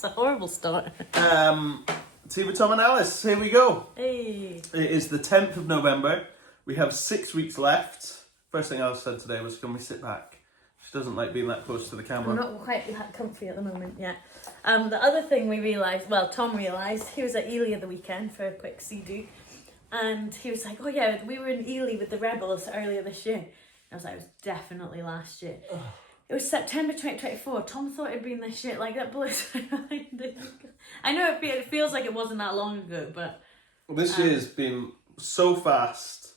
That's a horrible start. Tea with Tom and Alice, here we go. Hey. It is the 10th of November. We have 6 weeks left. First thing Alice said today was, can we sit back? She doesn't like being that close to the camera. I'm not quite that comfy at the moment yet. The other thing we realised, well, Tom realised, he was at Ely at the weekend for a quick see-do. And he was like, oh yeah, we were in Ely with the Rebels earlier this year. I was like, it was definitely last year. It was September 2024. Tom thought it'd been this year. Like, that blows my mind. I know it feels like it wasn't that long ago, but... This year's been so fast.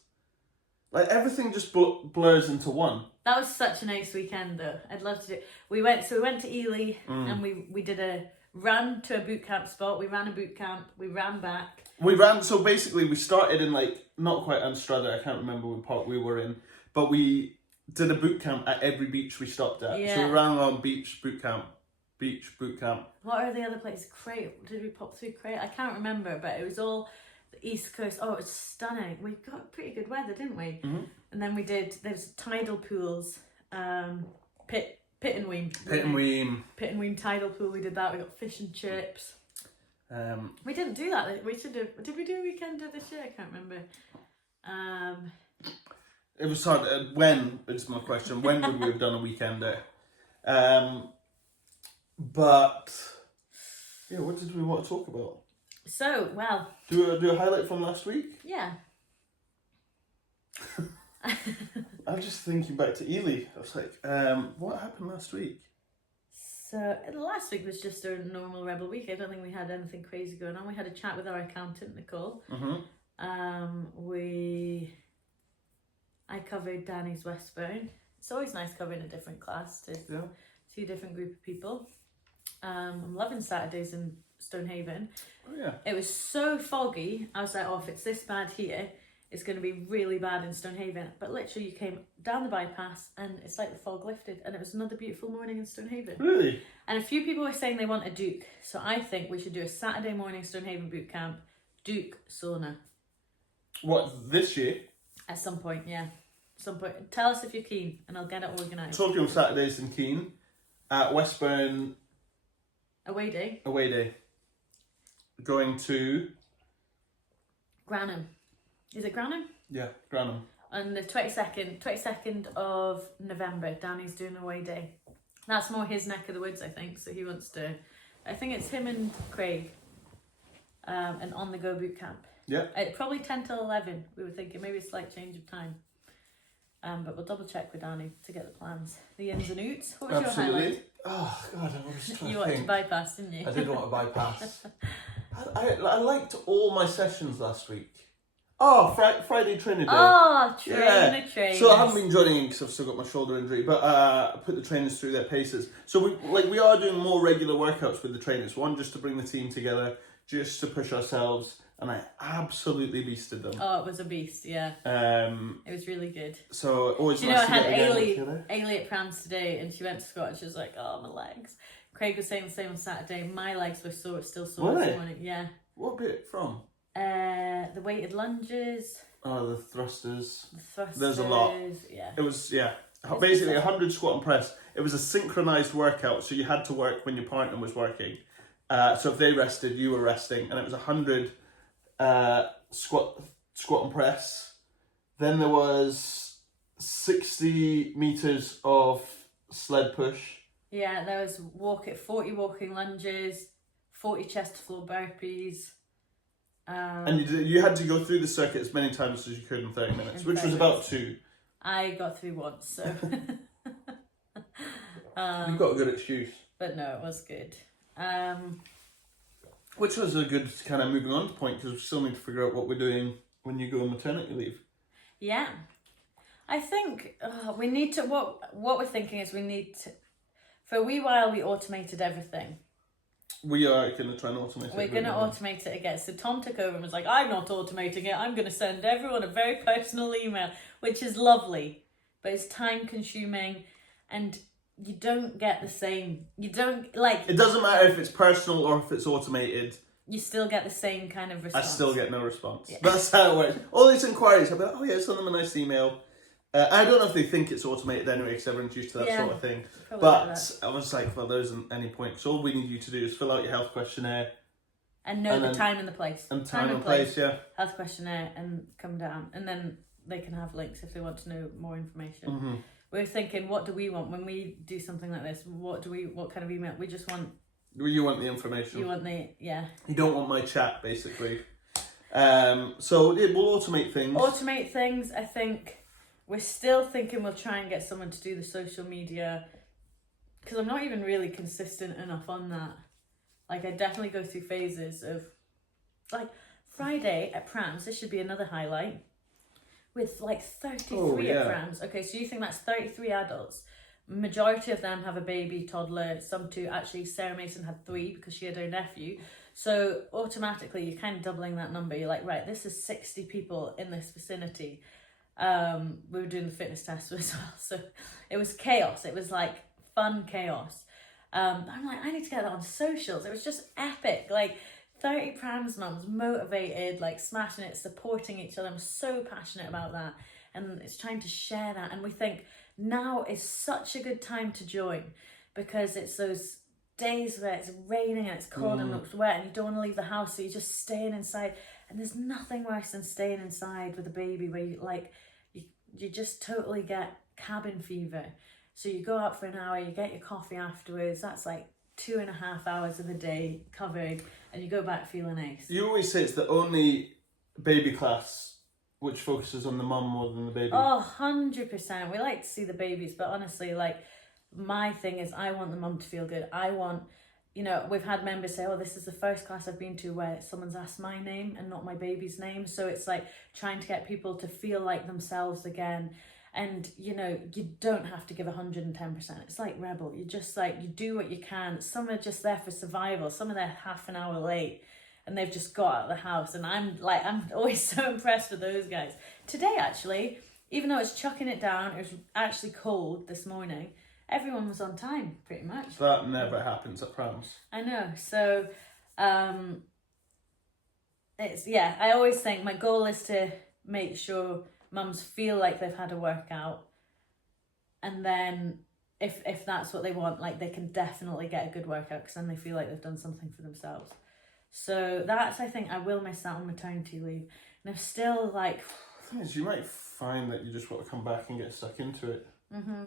Like, everything just blurs into one. That was such a nice weekend, though. I'd love to do it. We went to Ely, and we did a run to a boot camp spot. We ran a boot camp. We ran back. So basically we started in, like, not quite Anstruther, I can't remember what part we were in, but we did a boot camp at every beach we stopped at. Yeah. So we ran along beach, boot camp. What are the other places? Crate? Did we pop through Crate? I can't remember, but it was all the East Coast. Oh, it was stunning. We got pretty good weather, didn't we? Mm-hmm. And then there's tidal pools, Pit and Weem tidal pool. We did that. We got fish and chips. We didn't do that. We should have. Did we do a weekend this year? I can't remember. It was hard. When is my question? When would we have done a weekend there? But yeah, what did we want to talk about? So, well, do a highlight from last week. Yeah. I'm just thinking back to Ely. I was like, what happened last week? So last week was just a normal Rebel week. I don't think we had anything crazy going on. We had a chat with our accountant, Nicole. Mm-hmm. I covered Danny's Westbourne. It's always nice covering a different class to see a different group of people. I'm loving Saturdays in Stonehaven. Oh yeah. It was so foggy. I was like, oh, if it's this bad here, it's going to be really bad in Stonehaven. But literally, you came down the bypass and it's like the fog lifted, and it was another beautiful morning in Stonehaven. Really? And a few people were saying they want a Duke. So I think we should do a Saturday morning Stonehaven boot camp, Duke sauna. What, this year? At some point, yeah. Some point. Tell us if you're keen and I'll get it organised. Talking of Saturdays in Keene, at Westbourne... Away day. Going to... Granham. Is it Granham? Yeah, Granham. On the 22nd of November, Danny's doing away day. That's more his neck of the woods, I think. So he wants to... I think it's him and Craig. An on-the-go boot camp. Yeah. Probably 10 till 11, we were thinking. Maybe a slight change of time. But we'll double check with Danny to get the plans. The ins and outs. What was your highlight? Oh, God, I was trying to think. You wanted to bypass, didn't you? I did want to bypass. I liked all my sessions last week. Oh, Friday trainer day. Oh, trainer. So I haven't been joining in because I've still got my shoulder injury, but I put the trainers through their paces. So we are doing more regular workouts with the trainers. One, just to bring the team together, just to push ourselves, and I absolutely beasted them. Oh, it was a beast, yeah. It was really good. So always I had Ailey at Prams today, and she went to squat, and she was like, oh, my legs. Craig was saying the same on Saturday. My legs were still sore this morning. Yeah. What bit from? The weighted lunges. Oh, the thrusters. There's a lot. Yeah. It was, basically 100 squat and press. It was a synchronized workout, so you had to work when your partner was working. So if they rested, you were resting, and it was 100 squat and press. Then there was 60 meters of sled push. Yeah, there was 40 walking lunges, 40 chest to floor burpees. And you had to go through the circuit as many times as you could in 30 minutes, which was about 2. I got through once, so... You've got a good excuse. But no, it was good. Which was a good kind of moving on point, because we still need to figure out what we're doing when you go on maternity leave. Yeah. I think we need to... What we're thinking is we need to... For a wee while, we automated everything. We are going to try and automate it. We're going to automate it again. So Tom took over and was like, I'm not automating it. I'm going to send everyone a very personal email, which is lovely. But it's time consuming and you don't get the same. You don't like... It doesn't matter if it's personal or if it's automated. You still get the same kind of response. I still get no response. Yeah. That's how it works. All these inquiries, I'll be like, oh yeah, send them a nice email. I don't know if they think it's automated anyway, because everyone's used to that sort of thing. But I was like, well, there isn't any point. So all we need you to do is fill out your health questionnaire. And know the time and the place. And time and place, yeah. Health questionnaire and come down. And then they can have links if they want to know more information. Mm-hmm. We're thinking, what do we want when we do something like this? What kind of email? We just want... You want the information. You want the... Yeah. You don't want my chat, basically. So we'll automate things. Automate things, I think... We're still thinking we'll try and get someone to do the social media, because I'm not even really consistent enough on that. Like, I definitely go through phases of, like, Friday at Prams, this should be another highlight, with like 33 at Prams. Okay, so you think that's 33 adults. Majority of them have a baby, toddler, some two. Actually, Sarah Mason had 3 because she had her nephew. So automatically, you're kind of doubling that number. You're like, right, this is 60 people in this vicinity. We were doing the fitness test as well, so it was chaos. It was like fun chaos. I'm like, I need to get that on socials. It was just epic. Like 30 Prams mums motivated, like smashing it, supporting each other. I'm so passionate about that, and it's trying to share that. And we think now is such a good time to join, because it's those days where it's raining and it's cold and it's wet and you don't want to leave the house, so you're just staying inside. And there's nothing worse than staying inside with a baby where you just totally get cabin fever. So you go out for an hour, you get your coffee afterwards. That's like 2.5 hours of the day covered, and you go back feeling ace. You always say it's the only baby class which focuses on the mum more than the baby. Oh, 100%. We like to see the babies, but honestly, like, my thing is I want the mum to feel good. I want... You know, we've had members say, oh, this is the first class I've been to where someone's asked my name and not my baby's name. So it's like trying to get people to feel like themselves again. And, you know, you don't have to give 110%. It's like Rebel. You just like, you do what you can. Some are just there for survival. Some are there half an hour late and they've just got out of the house. And I'm always so impressed with those guys. Today, actually, even though it's chucking it down, it was actually cold this morning. Everyone was on time, pretty much. That never happens at Prams. I know. So, it's, yeah, I always think my goal is to make sure mums feel like they've had a workout. And then if that's what they want, like, they can definitely get a good workout, because then they feel like they've done something for themselves. So that's, I think I will miss that on maternity leave. And I'm still like... The thing is, you might find that you just want to come back and get stuck into it. Mm-hmm.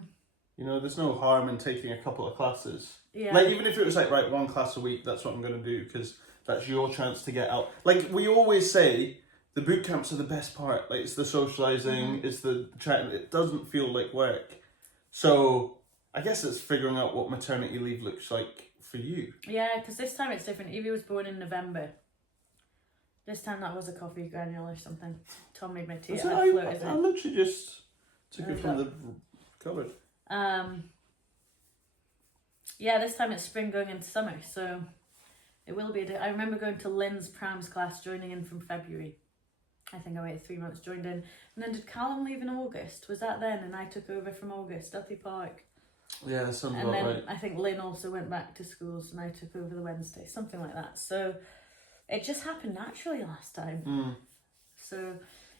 You know, there's no harm in taking a couple of classes. Yeah. Like, even if it was like, right, 1 class a week, that's what I'm going to do, because that's your chance to get out. Like, we always say, the boot camps are the best part. Like, it's the socialising, it's the chatting. It doesn't feel like work. So, I guess it's figuring out what maternity leave looks like for you. Yeah, because this time it's different. Evie was born in November. This time that was a coffee granule or something. Tom made my tea. I literally just took it from the cupboard. Yeah, this time it's spring going into summer, so it will be I remember going to Lynn's Prams class, joining in from February. I think I waited 3 months, joined in. And then did Callum leave in August? Was that then? And I took over from August, Dudley Park. Yeah, that sounds about right. And then right. I think Lynn also went back to schools and I took over the Wednesday, something like that. So it just happened naturally last time. So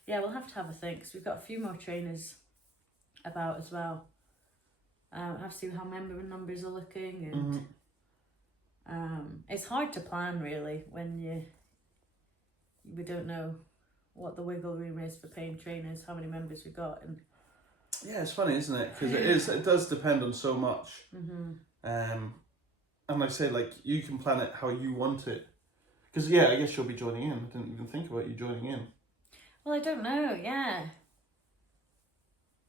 yeah, we'll have to have a think, because we've got a few more trainers about as well. Have to see how member numbers are looking, and it's hard to plan really when we don't know what the wiggle room is for paying trainers, how many members we got, and yeah, it's funny, isn't it? Because it does depend on so much. And like I say, like, you can plan it how you want it. Because yeah, I guess you'll be joining in. I didn't even think about you joining in. Well, I don't know. Yeah,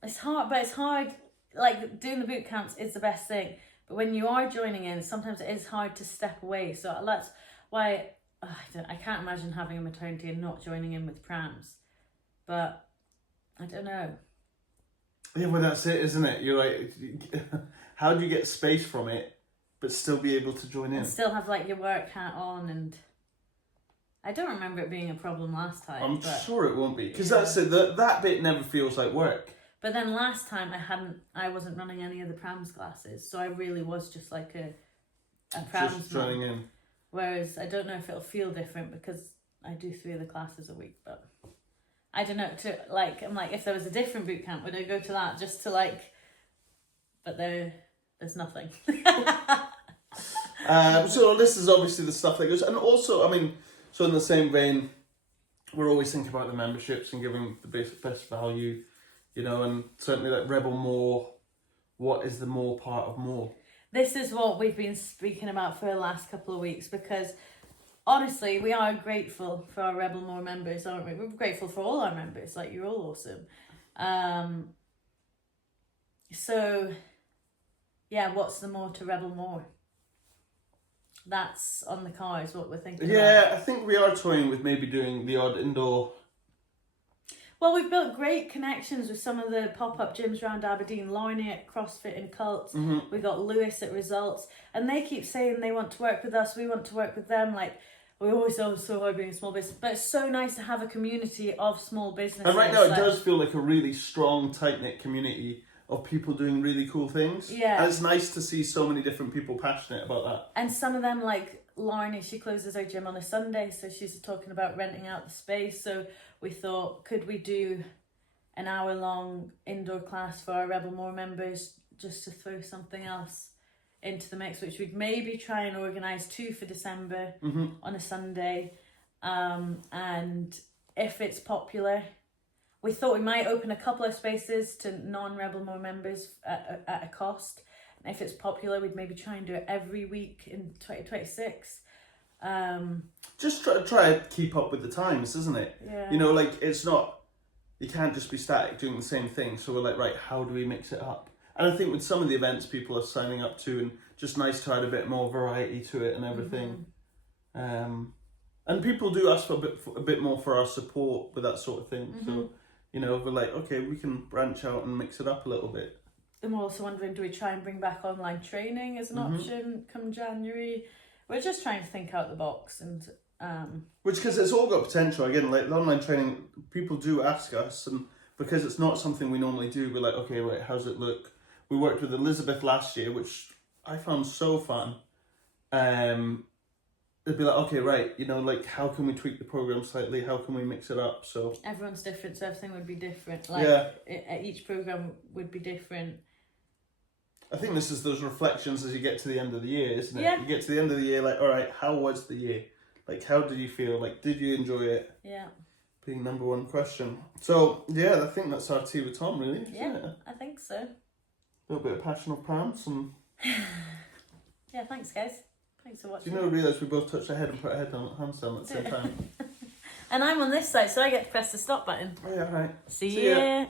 it's hard, but it's hard. Like, doing the boot camps is the best thing, but when you are joining in, sometimes it is hard to step away. So that's why I can't imagine having a maternity and not joining in with Prams. But I don't know. Yeah, well, that's it, isn't it? You're like, how do you get space from it, but still be able to join in? And still have like your work hat on, and I don't remember it being a problem last time. I'm sure it won't be, because that's it. That bit never feels like work. But then last time I wasn't running any of the Prams classes, so I really was just like a Prams just joining in. Whereas I don't know if it'll feel different, because I do 3 of the classes a week, but I don't know, to like, I'm like, if there was a different boot camp, would I go to that just to like, but there's nothing. So this is obviously the stuff that goes, and also, I mean, so in the same vein, we're always thinking about the memberships and giving the best value, you know, and certainly like Rebel More, what is the more part of more? This is what we've been speaking about for the last couple of weeks, because honestly, we are grateful for our Rebel More members, aren't we? We're grateful for all our members, like, you're all awesome. So, yeah, what's the more to Rebel More? That's on the cards, what we're thinking about. Yeah, I think we are toying with maybe doing the odd indoor. Well, we've built great connections with some of the pop-up gyms around Aberdeen, Lorne at CrossFit and Cults. We've got Lewis at Results, and they keep saying they want to work with us, we want to work with them. Like, we always say, it's so hard being a small business, but it's so nice to have a community of small businesses. And right now it does feel like a really strong, tight-knit community of people doing really cool things. Yeah. And it's nice to see so many different people passionate about that. And some of them, like Lorne, she closes her gym on a Sunday, so she's talking about renting out the space. So we thought, could we do an hour-long indoor class for our Rebel More members, just to throw something else into the mix, which we'd maybe try and organise 2 for December on a Sunday. And if it's popular, we thought we might open a couple of spaces to non-Rebel More members at a cost. And if it's popular, we'd maybe try and do it every week in 2026. Just try to keep up with the times, isn't it? Yeah. You know, like, it's not, you can't just be static doing the same thing. So we're like, right, how do we mix it up? And I think with some of the events people are signing up to, and just nice to add a bit more variety to it and everything. And people do ask for a bit more for our support with that sort of thing. So, you know, we're like, okay, we can branch out and mix it up a little bit. I'm also wondering, do we try and bring back online training as an option come January? We're just trying to think out the box, and which, because it's all got potential. Again, like the online training, people do ask us, and because it's not something we normally do, we're like, okay, right, how's it look? We worked with Elizabeth last year, which I found so fun. They'd be like, okay, right, you know, like, how can we tweak the program slightly? How can we mix it up? So everyone's different, so everything would be different. Like, each program would be different. I think this is those reflections as you get to the end of the year, isn't it? Yeah. You get to the end of the year, like, all right, how was the year? Like, how did you feel? Like, did you enjoy it? Yeah. Being number one question. So, yeah, I think that's our tea with Tom, really. Yeah, I think so. A little bit of passion of Prams and... Yeah, thanks, guys. Thanks for watching. Do you know, realise we both touched our head and put our head on hands down at the same time? And I'm on this side, so I get to press the stop button. Oh, yeah, right. See ya.